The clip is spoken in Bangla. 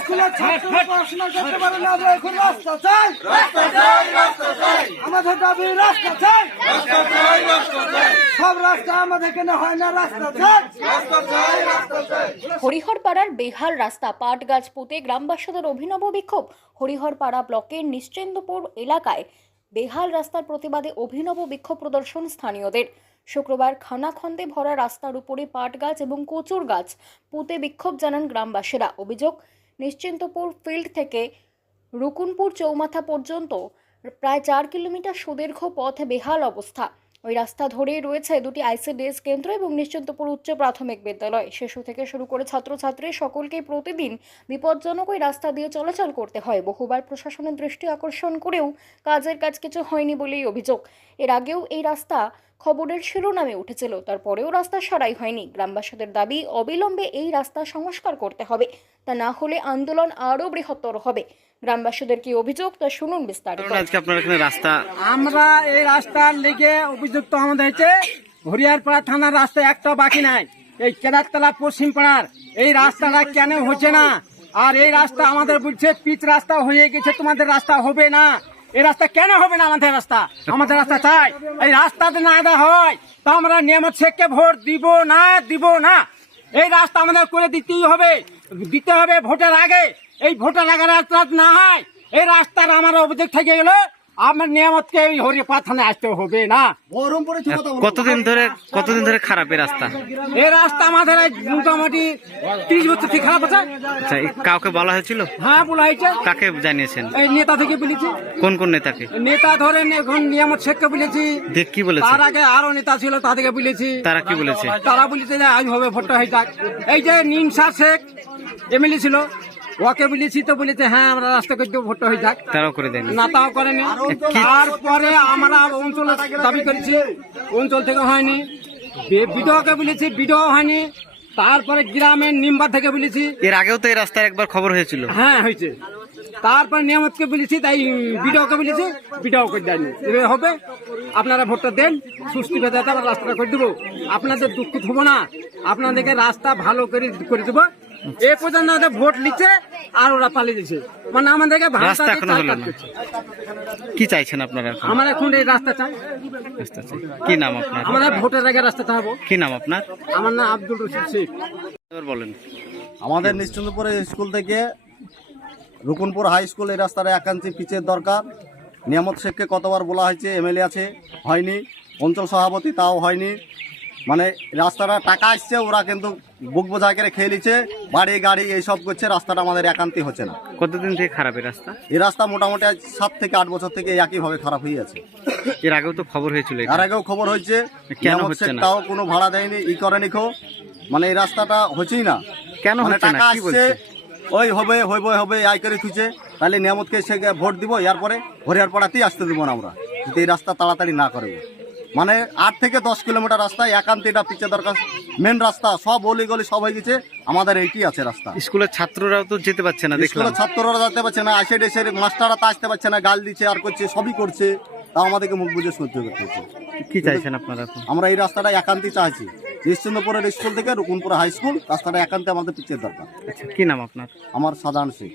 স্কুলের ছাত্র পড়াশোনা করতে পারে না আমরা এখন রাস্তা চাই আমাদের দাবি রাস্তা চাই সব রাস্তা আমাদের কেন হয় না রাস্তা চাই হরিহরপাড়ার বেহাল রাস্তা পাট গাছ পুঁতে গ্রামবাসীদের অভিনব বিক্ষোভ। হরিহরপাড়া ব্লকের নিশ্চিন্দপুর এলাকায় বেহাল রাস্তার প্রতিবাদে অভিনব বিক্ষোভ প্রদর্শন স্থানীয়দের। শুক্রবার খানাখন্দে ভরা রাস্তার উপরে পাট গাছ এবং কচুর গাছ পুঁতে বিক্ষোভ জানান গ্রামবাসীরা। অভিযোগ নিশ্চিন্তপুর ফিল্ড থেকে রুকুনপুর চৌমাথা পর্যন্ত প্রায় চার কিলোমিটার সুদীর্ঘ পথ বেহাল অবস্থা। ওই রাস্তা ধরেই রয়েছে দুটি আইসিডিএস কেন্দ্র এবং নিশ্চিন্তপুর উচ্চ প্রাথমিক বিদ্যালয়। শিশু থেকে শুরু করে ছাত্রছাত্রী সকলকেই প্রতিদিন বিপজ্জনক ওই রাস্তা দিয়ে চলাচল করতে হয়। বহুবার প্রশাসনের দৃষ্টি আকর্ষণ করেও কাজের কাজ কিছু হয়নি বলেই অভিযোগ। এর আগেও এই রাস্তা খবরের শিরোনামে উঠেছিল। তারপরেও রাস্তা সারাই হয়নি। গ্রামবাসীদের দাবি, অবিলম্বে এই রাস্তা সংস্কার করতে হবে। তা না হলে আন্দোলন আরও বৃহত্তর হবে। গ্রামবাসীদের কি অভিযোগ তা শুনুন বিস্তারিত। আজকে আপনার এখানে রাস্তা আমরা এই রাস্তার লিগে অভিযুক্ত আমাদের হয়েছে হরিয়ারপাড়া থানার রাস্তা একটা বাকি নাই। এই কেদারতলা পশ্চিম পাড়ার এই রাস্তাটা কেন হচ্ছে না? আর এই রাস্তা আমাদের বলছে পিচ রাস্তা হয়ে গেছে তোমাদের রাস্তা হবে না। এই রাস্তা কেন হবে না আমাদের রাস্তা? আমাদের রাস্তা চাই। এই রাস্তাতে না আদা হয় তা আমরা নিয়মিত শেখকে ভোট দিব না দিব না। এই রাস্তা আমাদের করে দিতেই হবে। দিতে হবে ভোটের আগে। এই ভোটের আগে রাস্তা না হয়, এই রাস্তার আমার অভিযোগ থেকে গেল আমার নিয়ামতকে এই হরিপাড়া থানায় আসতে হবে না। কতদিন ধরে কতদিন ধরে খারাপ এই রাস্তা? এই রাস্তা আমাদের মোটামুটি তিরিশ বছর থেকে খারাপ আছে। আচ্ছা কাউকে বলা হয়েছিল? হ্যাঁ বলা হয়েছে। কাকে জানিয়েছেন? এই নেতা থেকে বলেছি। কোন কোন নেতাকে? নেতা ধরেন এখন নিয়ামত শেখকে বলেছি। দেখ কি বলেছে? তার আগে আরও নেতা ছিল তাদেরকে বলেছি। তারা কি বলেছে? তারা বলেছে যে আজ হবে ভোটটা হয়ে যাক। এই যে নিমসা শেখ এমএলএ ছিল। ওকে বলেছি তো বলেছে হ্যাঁ আমরা রাস্তা করে দেবো ভোটটা হয়ে যাক। তারাও করে দেয়নি। না তাও করেনি। তারপরে আমরা অঞ্চল দাবি করেছি অঞ্চল থেকে হয়নি। বিডিওকে বলেছি বিডিও হয়নি। তারপরে গ্রামের নিম্বার থেকে বলেছি। এর আগেও তো এই রাস্তার একবার খবর হয়েছিল। হ্যাঁ হয়েছে। তারপর নিয়ামতকে বলেছি তাই বিডিওকে বলেছি বিডিও করে দেয়নি। এবার হবে। আপনারা ভোটটা দেন সুস্থ ভেদাতে আবার রাস্তাটা করে দেবো। আপনাদের দুঃখ হব না। আপনাদেরকে রাস্তা ভালো করে করে দেবো। এ পর্যন্ত ওদের ভোট নিচ্ছে আর ওরা পালিয়ে দিচ্ছে মানে আমাদেরকে রাস্তা এখনও হলো না। কি চাইছেন আপনারা এখন? আমার এখন এই রাস্তা চাই। রাস্তা চাই। কি নাম আপনার? আমাদের ভোটের আগে রাস্তাটা হব কি নাম আপনার? আমার নাম আব্দুল রশিদ শেখ। এবার বলেন। আমাদের নিশ্চিন্তপুরে স্কুল থেকে রুকুনপুর হাই স্কুল এই রাস্তার একান্তি পিচের দরকার। নিয়ামত শেখকে কতবার বলা হয়েছে এমএলএ আছে হয়নি। অঞ্চল সভাপতি তাও হয়নি। মানে রাস্তাটা টাকা আসছে ওরা কিন্তু বুক বোঝা করে খেয়ে নিচ্ছে বাড়ি গাড়ি এইসব করছে রাস্তাটা আমাদের একান্তি হচ্ছে না। কতদিন থেকে খারাপ এই রাস্তা? এই রাস্তা মোটামুটি সাত থেকে আট বছর থেকে একইভাবে খারাপ হয়ে আছে। এর আগেও তো খবর হয়েছিল এটা। আর আগেও খবর হয়েছে কেন হচ্ছে তাও কোনো ভাড়া দেয়নি ই করেনি খো মানে এই রাস্তাটা হচ্ছেই না। কেন মানে হচ্ছে টাকা আসছে ওই হবে হইবে হবে আয় করে থুছে তাহলে নিয়ামতকে সে ভোট দিব এরপরে হরিয়ার পাড়াতেই আসতে দেবো না আমরা যদি এই রাস্তা তাড়াতাড়ি না করবে মানে আট থেকে দশ কিলোমিটার রাস্তা একান্ত এটা পিছে দরকার। মেন রাস্তা সব অলি গলি সব হয়ে গেছে আমাদের এইটি আছে রাস্তা। স্কুলের ছাত্ররাও তো যেতে পারছে না স্কুলের ছাত্ররা যেতে পারছে না আসে ডেসে মাস্টাররা তো আসতে পারছে না গাল দিচ্ছে আর করছে সবই করছে। তাও আমাদেরকে মুখ বুঝে সহ্য করতে হচ্ছে। কি চাইছেন আপনারা আমরা এই রাস্তাটা একান্তি চাইছি। নিশ্চিন্দপুরের স্কুল থেকে রুকুনপুর হাই স্কুল রাস্তাটা একান্তে আমাদের পিছের দরকার। আচ্ছা কি নাম আপনার? আমার সাধারণ সিং